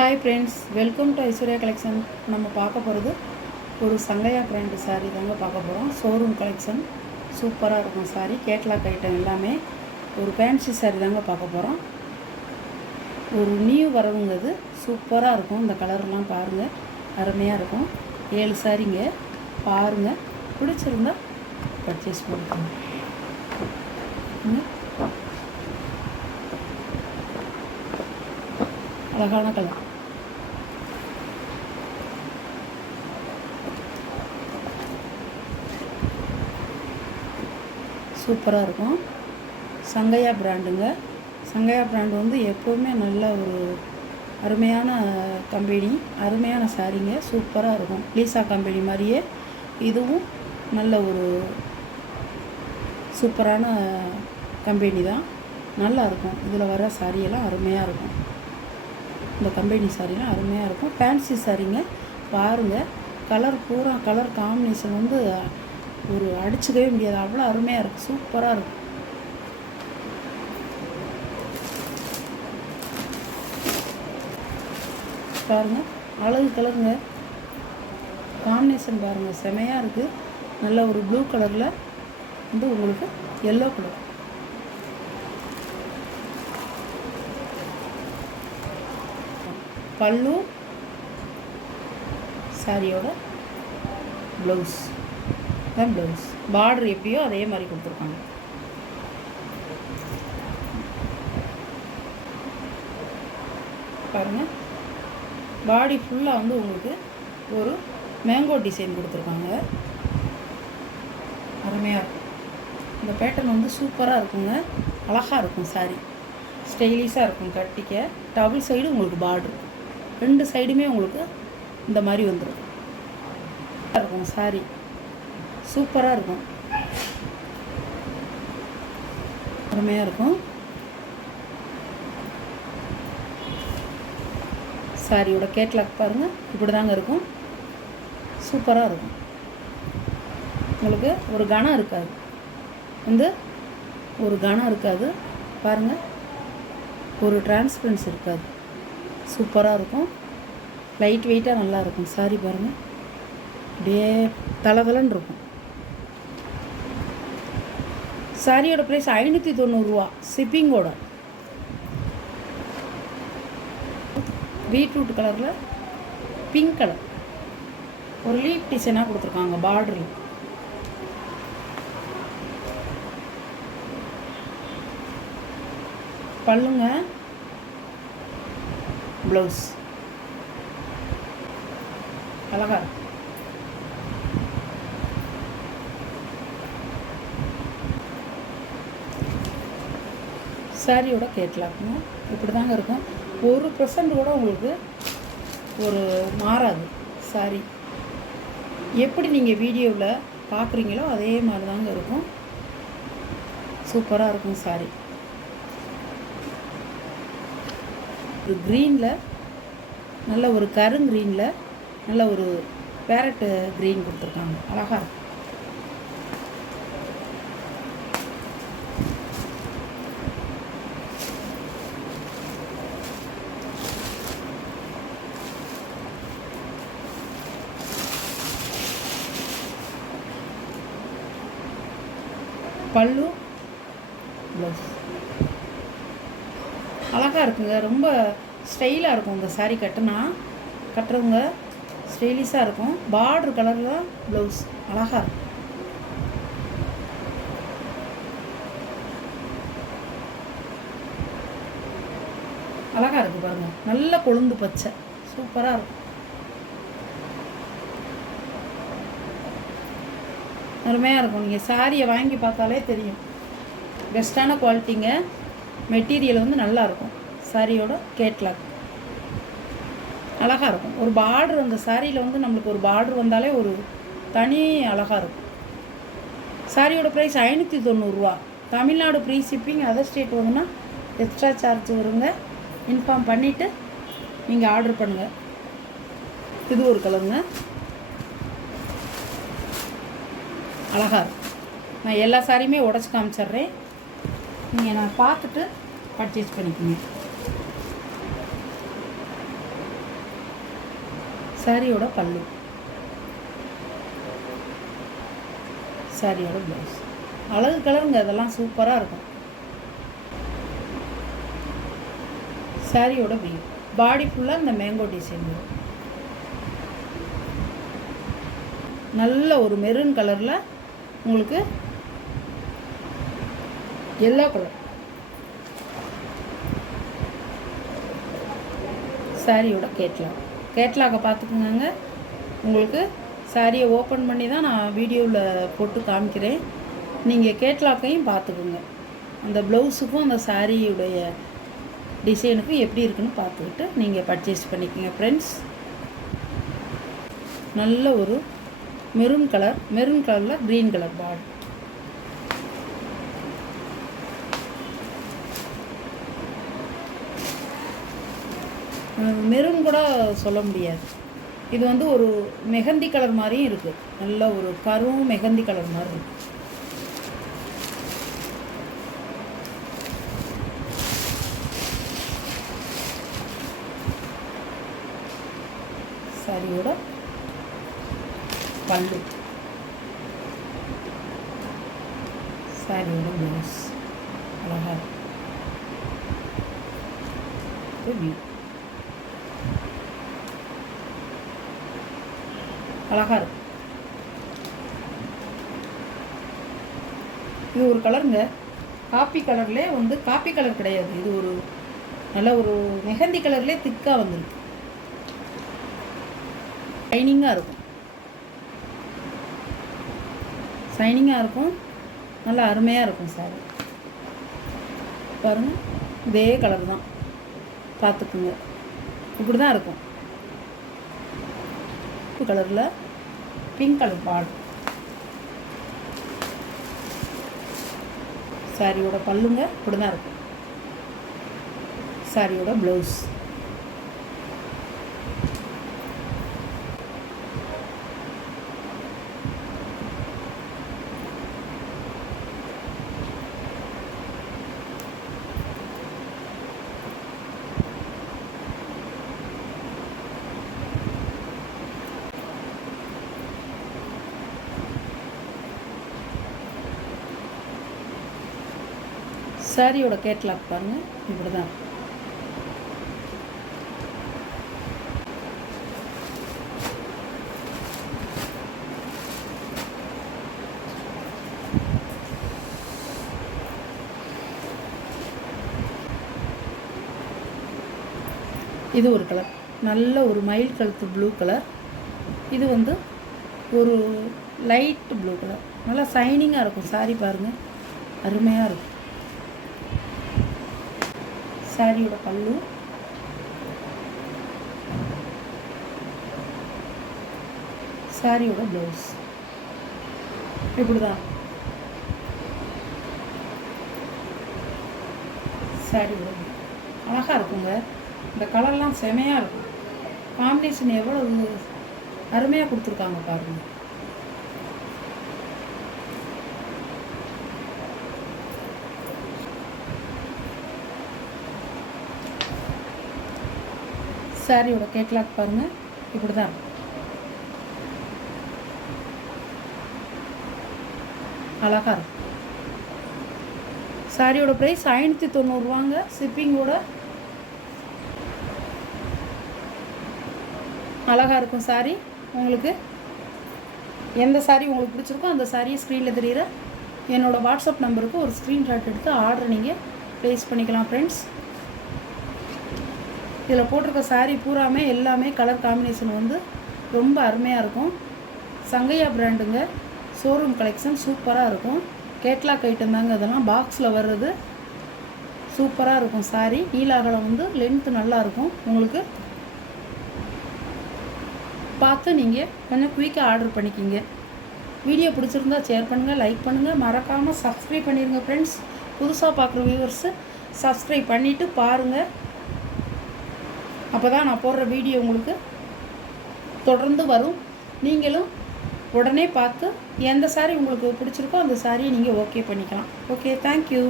Hi friends, welcome to Aishwarya collection. நம்ம பார்க்க போகிறது ஒரு சங்கையா பிராண்டு சாரீ தாங்க பார்க்க போகிறோம். ஷோரூம் கலெக்ஷன் சூப்பராக இருக்கும். சாரீ கேட்லாக் ஐட்டம் எல்லாமே ஒரு ஃபேன்சி சாரீ தாங்க பார்க்க போகிறோம். ஒரு நியூ வரவுங்கிறது சூப்பராக இருக்கும். இந்த கலர்லாம் பாருங்கள், அருமையாக இருக்கும். 7 சாரீங்க பாருங்கள், பிடிச்சிருந்தா பர்ச்சேஸ் பண்ணிக்கோங்க. அழகான கலர், சூப்பராக இருக்கும். சங்கையா பிராண்டுங்க. சங்கையா பிராண்டு வந்து எப்போவுமே நல்ல ஒரு அருமையான கம்பெனி, அருமையான சாரீங்க, சூப்பராக இருக்கும். லீசா கம்பெனி மாதிரியே இதுவும் நல்ல ஒரு சூப்பரான கம்பெனி தான், நல்லாயிருக்கும். இதில் வர சாரியெல்லாம் அருமையாக இருக்கும். இந்த கம்பெனி சாரீலாம் அருமையாக இருக்கும். ஃபேன்சி சாரீங்க பாருங்கள், கலர் பூரா கலர் காம்பினேஷன் வந்து ஒரு அடிச்சுக்கவே முடியாது, அவ்வளோ அருமையாக இருக்குது, சூப்பராக இருக்கும். பாருங்கள், அழகு கலருங்க, காம்பினேஷன் பாருங்கள், செமையாக இருக்குது. நல்ல ஒரு ப்ளூ கலரில் வந்து உங்களுக்கு எல்லோ கலர். பல்லு, சாரியோட ப்ளவுஸ் தான். ப்ளவுஸ் பார்டர் எப்படியோ அதே மாதிரி கொடுத்துருக்காங்க. பாருங்கள், பாடி ஃபுல்லாக வந்து உங்களுக்கு ஒரு மேங்கோ டிசைன் கொடுத்துருக்காங்க, அருமையாக இருக்கும். இந்த பேட்டர்ன் வந்து சூப்பராக இருக்குங்க, அழகாக இருக்கும். சாரி ஸ்டைலிஷாக இருக்கும். கட்டிக்க டபுள் சைடு உங்களுக்கு பார்டர், 2 சைடுமே உங்களுக்கு இந்த மாதிரி வந்துடும். இருக்கும் சாரி, சூப்பராக இருக்கும், அருமையாக இருக்கும். சாரியோட கேட்லாக் பாருங்கள், இப்படி தாங்க இருக்கும், சூப்பராக இருக்கும். உங்களுக்கு ஒரு கணம் இருக்காது, வந்து ஒரு கணம் இருக்காது. பாருங்கள், ஒரு டிரான்ஸ்பரன்ஸ் இருக்காது, சூப்பராக இருக்கும். லைட் வெயிட்டாக நல்லாயிருக்கும். சாரி பாருங்கள், அப்படியே தலதலன்னு இருக்கும். சாரியோட ப்ரைஸ் 590 ரூபா ஷிப்பிங்கோட. பீட்ரூட் கலரில் பிங்க் கலர் ஒரு லீப் டிசைனாக கொடுத்துருக்காங்க பார்டரில். பல்லுங்க, ப்ளவுஸ் அழகா இருக்கும். சாரியோட கேட்லாக்குங்க இப்படி தாங்க இருக்கும். 1% கூட உங்களுக்கு ஒரு மாறாது. சாரி எப்படி நீங்கள் வீடியோவில் பார்க்குறீங்களோ அதே மாதிரி தாங்க இருக்கும், சூப்பராக இருக்கும். சாரி ஒரு க்ரீனில், நல்ல ஒரு கருங்க்ரீனில் நல்ல ஒரு பேரட்டு க்ரீன் கொடுத்துருக்காங்க, அழகாக இருக்கும். பல்லு, ப்ளவுஸ் அழகாக இருக்குங்க, ரொம்ப ஸ்டைலாக இருக்கும். இந்த சாரீ கட்டுறவங்க ஸ்டைலிஷாக இருக்கும். பார்டர் கலரில் ப்ளவுஸ் அழகாக இருக்கும். அழகாக இருக்குது பாருங்கள், நல்ல கொழுந்து பச்சை, சூப்பராக இருக்கும், அருமையாக இருக்கும். நீங்கள் சாரியை வாங்கி பார்த்தாலே தெரியும், பெஸ்ட்டான குவாலிட்டிங்க. மெட்டீரியல் வந்து நல்லாயிருக்கும். சாரியோட கேட்லாக் அழகாக இருக்கும். ஒரு பார்டர், அந்த சாரியில் வந்து நம்மளுக்கு ஒரு பார்டர் வந்தாலே ஒரு தனி அழகாக இருக்கும். சாரியோட ப்ரைஸ் 590 ரூபா. Tamil Nadu free shipping, other state வாங்கினா எக்ஸ்ட்ரா சார்ஜ் வருங்க. இன்ஃபார்ம் பண்ணிவிட்டு நீங்கள் ஆர்டர் பண்ணுங்கள். இது ஒரு கலருங்க, அழகாக இருக்கும். நான் எல்லா சாரியுமே உடச்சி காமிச்சிட்றேன், நீங்கள் நான் பார்த்துட்டு பர்ச்சேஸ் பண்ணிக்கோங்க. சாரியோட பல்லு, சாரியோட ப்ளவுஸ். அழகு கலருங்க, அதெல்லாம் சூப்பராக இருக்கும். சாரியோட வியூ, பாடி ஃபுல்லாக இந்த மேங்கோ டிசைன் வரும். நல்ல ஒரு மெரூன் கலரில் உங்களுக்கு எல்லோ கலர் சாரியோட கேட்லாகை பார்த்துக்குங்க. உங்களுக்கு சாரியை ஓப்பன் பண்ணி தான் நான் வீடியோவில் போட்டு காமிக்கிறேன். நீங்கள் கேட்லாக்கையும் பார்த்துக்குங்க. அந்த ப்ளவுஸுக்கும் அந்த சாரியுடைய டிசைனுக்கும் எப்படி இருக்குன்னு பார்த்துக்கிட்டு நீங்கள் பர்ச்சேஸ் பண்ணிக்கோங்க ஃப்ரெண்ட்ஸ். நல்ல ஒரு மெரூன் கலரில் க்ரீன் கலர் பார்டர். மெரூன் கூட சொல்ல முடியாது, இது வந்து ஒரு மெஹந்தி கலர் மாதிரியும் இருக்குது. நல்ல ஒரு கரும் மெஹந்தி கலர் மாதிரி இருக்குது. சாரியோட பல்லு, சாரியோட ப்ளவுஸ் அழகாக வியூ அழகாக இருக்கும். இது ஒரு கலருங்க, காப்பி கலர்லே வந்து காப்பி கலர் கிடையாது, இது ஒரு நல்ல ஒரு மெஹந்தி கலர்லேயே திக்காக வந்துருக்கு. ஷைனிங்காக இருக்கும், நல்லா அருமையாக இருக்கும் சாரி. பாருங்கள், இதே கலர் தான் பார்த்துக்குங்க. இப்படி தான் இருக்கும். கலரில் பிங்க் கலர் பார்டர். சாரியோட பல்லுங்க இப்படி தான் இருக்கும். சாரியோட ப்ளவுஸ், சாரியோட கேட்லாக் பாருங்கள், இப்படி தான். இது ஒரு கலர், நல்ல ஒரு மயில் கழுத்து ப்ளூ கலர். இது வந்து ஒரு லைட் ப்ளூ கலர், நல்லா ஷைனிங்காக இருக்கும். சாரி பாருங்கள், அருமையாக இருக்கும். சாரியோட பல்லு, சாரியோட ப்ளவுஸ் இப்படி தான். சாரியோட அழகாக இருக்குங்க. இந்த கலர்லாம் செமையாக இருக்கும். காம்பினேஷன் எவ்வளோ அருமையாக கொடுத்துருக்காங்க பாருங்கள். சாரியோட கேட்லாக் பாருங்கள், இப்படி தான் இருக்கும். அழகாக இருக்கும். சாரியோட ப்ரைஸ் 590 ஷிப்பிங்கோட. அழகாக இருக்கும் சாரி. உங்களுக்கு எந்த சாரி உங்களுக்கு பிடிச்சிருக்கோ அந்த சாரியை ஸ்க்ரீனில் தெரிகிற என்னோடய வாட்ஸ்அப் நம்பருக்கு ஒரு ஸ்க்ரீன்ஷாட் எடுத்து ஆர்டர் நீங்கள் ப்ளேஸ் பண்ணிக்கலாம் ஃப்ரெண்ட்ஸ். இதில் போட்டிருக்க சாரீ பூராமே எல்லாமே கலர் காம்பினேஷன் வந்து ரொம்ப அருமையாக இருக்கும். சங்கையா பிராண்டுங்க, ஷோரூம் கலெக்ஷன் சூப்பராக இருக்கும். கேட்லாக் ஐட்டம் தாங்க அதெல்லாம், பாக்ஸில் வர்றது சூப்பராக இருக்கும். சாரீ நீலாகலம் வந்து லென்த்து நல்லாயிருக்கும். உங்களுக்கு பார்த்து நீங்கள் கொஞ்சம் குயிக்காக ஆர்டர் பண்ணிக்கிங்க. வீடியோ பிடிச்சிருந்தா ஷேர் பண்ணுங்கள், லைக் பண்ணுங்கள், மறக்காமல் சப்ஸ்கிரைப் பண்ணிடுங்க ஃப்ரெண்ட்ஸ். புதுசாக பார்க்குற வியூவர்ஸு சப்ஸ்கிரைப் பண்ணிவிட்டு பாருங்கள். அப்போ தான் நான் போடுற வீடியோ உங்களுக்கு தொடர்ந்து வரும். நீங்களும் உடனே பார்த்து எந்த சாரீ உங்களுக்கு பிடிச்சிருக்கோ அந்த சாரியை நீங்கள் ஓகே பண்ணிக்கலாம். Okay, thank you.